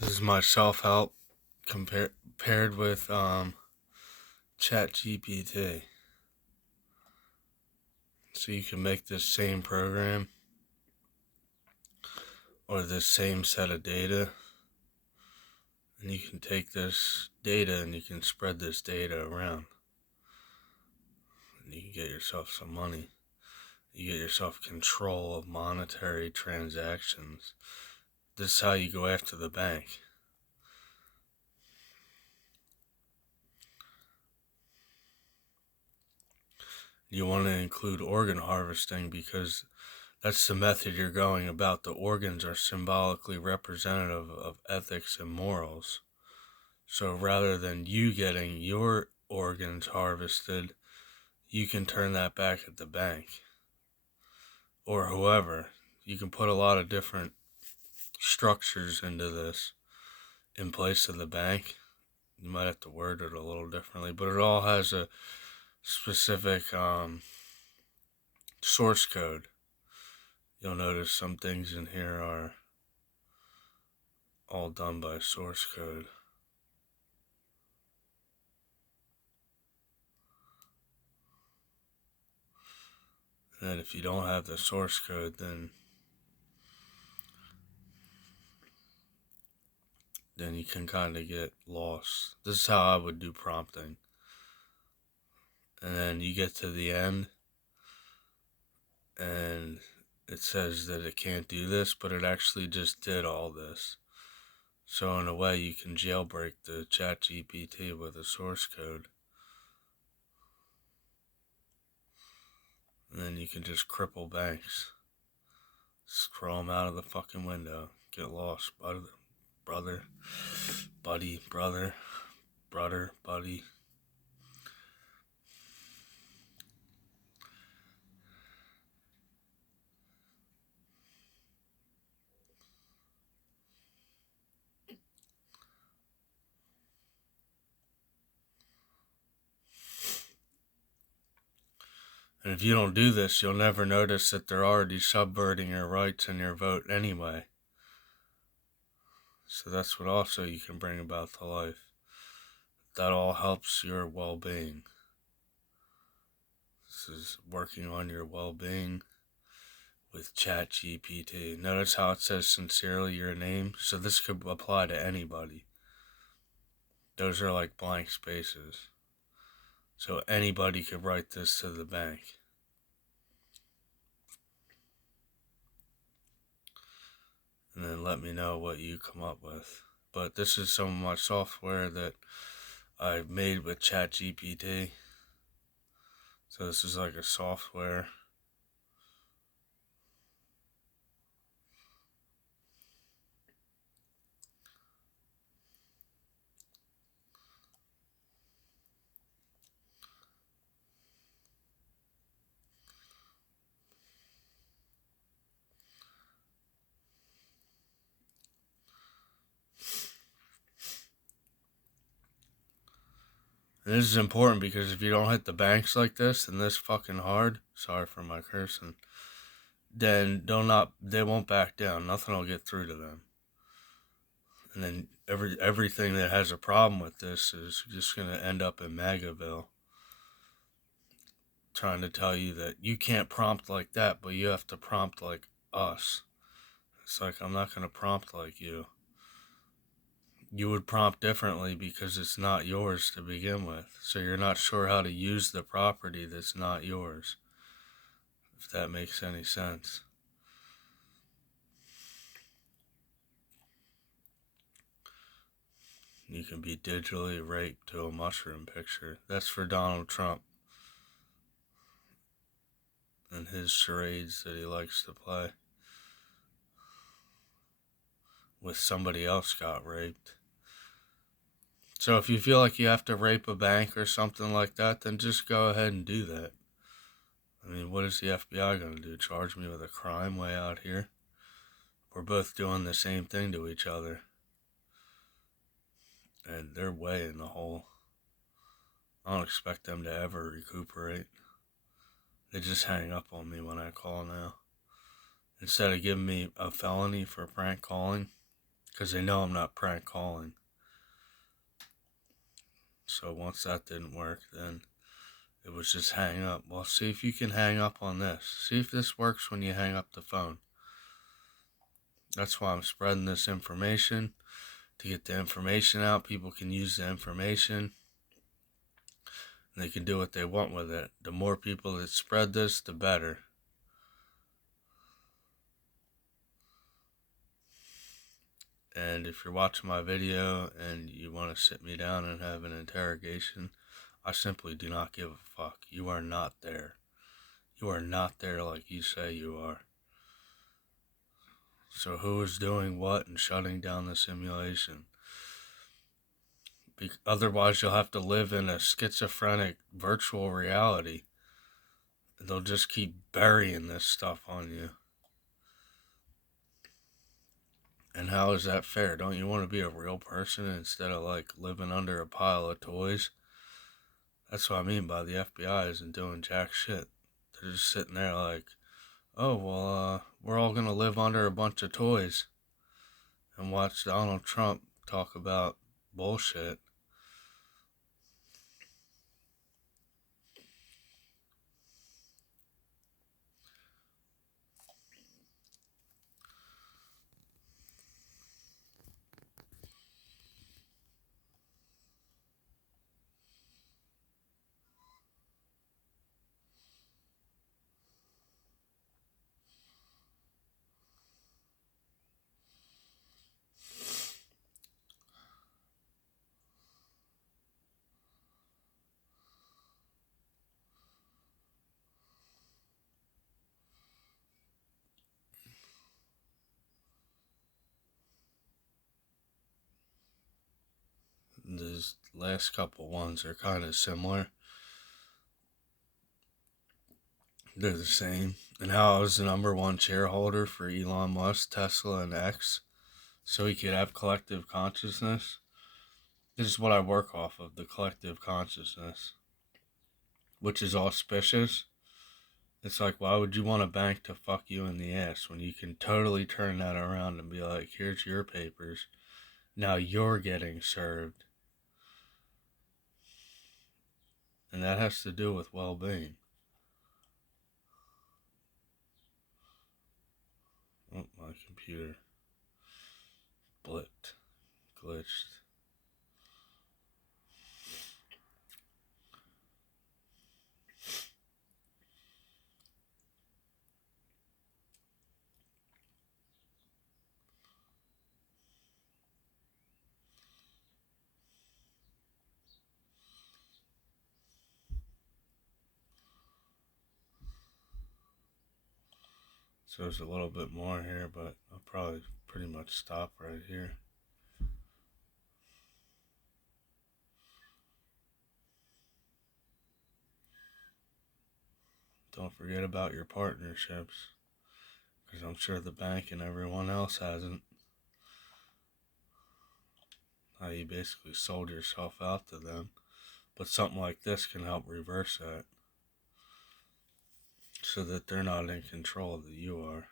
This is my self-help paired with ChatGPT. So you can make this same program or this same set of data, and you can take this data and you can spread this data around. And you can get yourself some money. You get yourself control of monetary transactions. This is how you go after the bank. You want to include organ harvesting because that's the method you're going about. The organs are symbolically representative of ethics and morals. So rather than you getting your organs harvested, you can turn that back at the bank or whoever. You can put a lot of different structures into this in place of the bank. You might have to word it a little differently, but it all has a specific source code. You'll notice some things in here are all done by source code. And if you don't have the source code, then you can kind of get lost. This is how I would do prompting. And then you get to the end, and it says that it can't do this, but it actually just did all this. So in a way, you can jailbreak the ChatGPT with a source code. And then you can just cripple banks. Throw them out of the fucking window. Get lost, brother, buddy, brother, buddy. And if you don't do this, you'll never notice that they're already subverting your rights and your vote anyway. So that's what also you can bring about to life. That all helps your well-being. This is working on your well-being with ChatGPT. Notice how it says sincerely your name. So this could apply to anybody. Those are like blank spaces. So anybody could write this to the bank. And then let me know what you come up with. But this is some of my software that I've made with ChatGPT. So this is like a software. And this is important because if you don't hit the banks like this and this fucking hard, sorry for my cursing, then they won't back down. Nothing will get through to them. And then everything that has a problem with this is just gonna end up in Magaville, trying to tell you that you can't prompt like that, but you have to prompt like us. It's like, I'm not gonna prompt like you. You would prompt differently because it's not yours to begin with. So you're not sure how to use the property that's not yours, if that makes any sense. You can be digitally raped to a mushroom picture. That's for Donald Trump and his charades that he likes to play. With somebody else got raped. So if you feel like you have to rape a bank or something like that, then just go ahead and do that. I mean, what is the FBI going to do? Charge me with a crime way out here? We're both doing the same thing to each other. And they're way in the hole. I don't expect them to ever recuperate. They just hang up on me when I call now. Instead of giving me a felony for prank calling, because they know I'm not prank calling. So once that didn't work, then it was just hang up. Well, see if you can hang up on this. See if this works when you hang up the phone. That's why I'm spreading this information, to get the information out. People can use the information, and they can do what they want with it. The more people that spread this, the better. And if you're watching my video and you want to sit me down and have an interrogation, I simply do not give a fuck. You are not there. You are not there like you say you are. So who is doing what and shutting down the simulation? Otherwise, you'll have to live in a schizophrenic virtual reality. They'll just keep burying this stuff on you. And how is that fair? Don't you want to be a real person instead of like living under a pile of toys? That's what I mean by the FBI isn't doing jack shit. They're just sitting there like, oh, well, we're all going to live under a bunch of toys and watch Donald Trump talk about bullshit. These last couple ones are kind of similar. They're the same. And how I was the number one shareholder for Elon Musk, Tesla, and X, so he could have collective consciousness. This is what I work off of, the collective consciousness, which is auspicious. It's like, why would you want a bank to fuck you in the ass when you can totally turn that around and be like, here's your papers. Now you're getting served. And that has to do with well-being. Oh, my computer blipped, glitched. So there's a little bit more here, but I'll probably pretty much stop right here. Don't forget about your partnerships, because I'm sure the bank and everyone else hasn't. How you basically sold yourself out to them. But something like this can help reverse that, so that they're not in control, that you are.